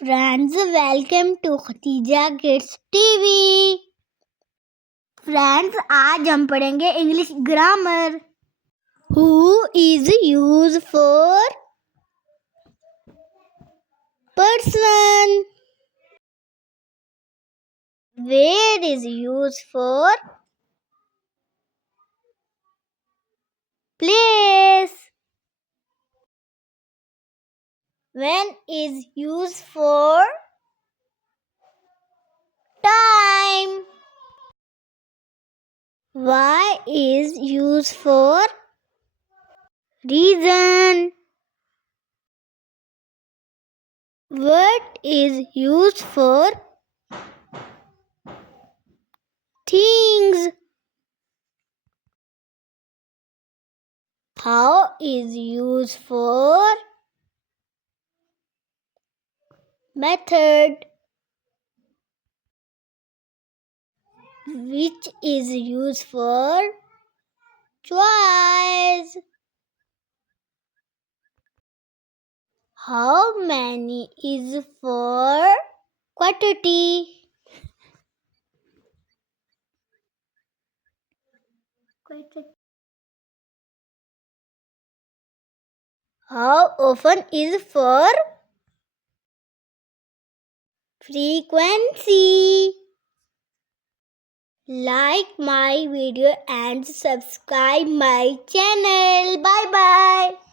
Friends, welcome to Khatija kids TV. Friends, आज हम पढ़ेंगे English grammar. Who is use for person, where is use for place, when is used for time, why is used for reason, what is used for things, how is used for method, which is used for choice, how many is for quantity, how often is for frequency. Like my video and subscribe my channel. Bye bye.